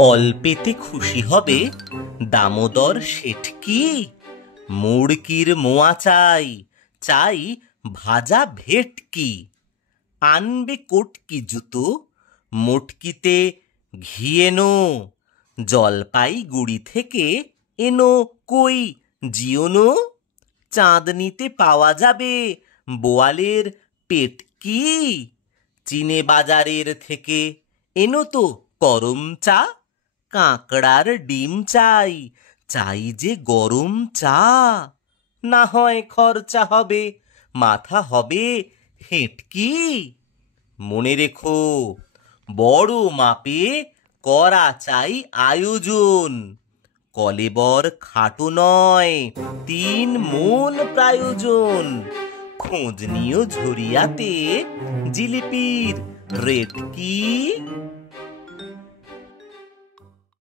অল্পেতে খুশি হবে দামোদর শেঠ কি? মুড়কির মোয়া চাই, চাই ভাজা ভেটকি। আনবে কোটকি জুতো, মোটকিতে ঘি এনো। জলপাইগুড়ি থেকে এনো কই জিওনো। চাঁদনিতে পাওয়া যাবে বোয়ালের পেটকি। চিনে বাজারের থেকে এনো তো করম চা। কাঁকড়ার ডিম চাই, চাই যে গরম চা। না হয় খরচা হবে, মাথা হবে হেঁটকি। মনে রেখো, বড় মাপে করা চাই আয়োজন। কলেবর খাটো নয়, 3 মণ প্রয়োজন। খোঁজ নিও ঝরিয়াতে জিলিপির রেট কি?